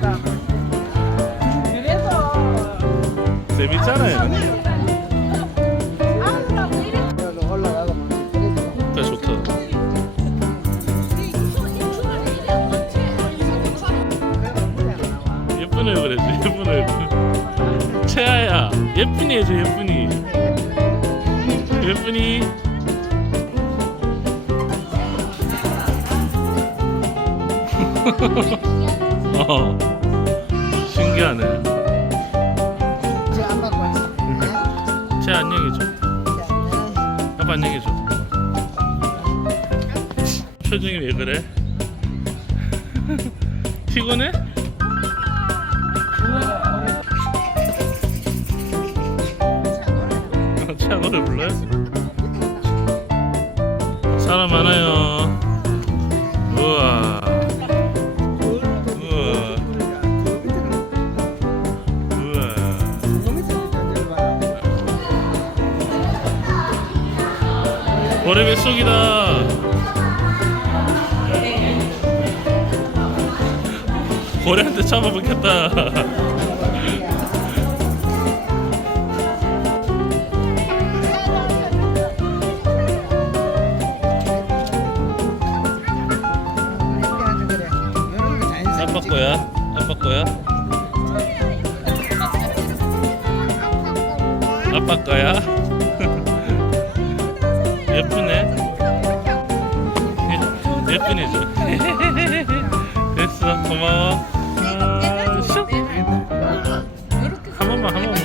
하다. 그래서 재밌잖아요. 아, 채아야 예쁜이 해줘. 예쁜이. 예쁜이. 어. 신기하네. 안 받고 왔어. 네? 채 안녕해줘. 아빠 안녕해줘. 표정이 왜 그래? 피곤해? 채아 노래 불러요? 사람 많아요. 고래 뱃속이다. 고래한테 잡아먹혔다. 아빠 거야. 아빠 거야. 아빠 거야. 예쁘네. 예쁘네, 저. 됐어, 고마워. 아, 한 번만, 한 번만.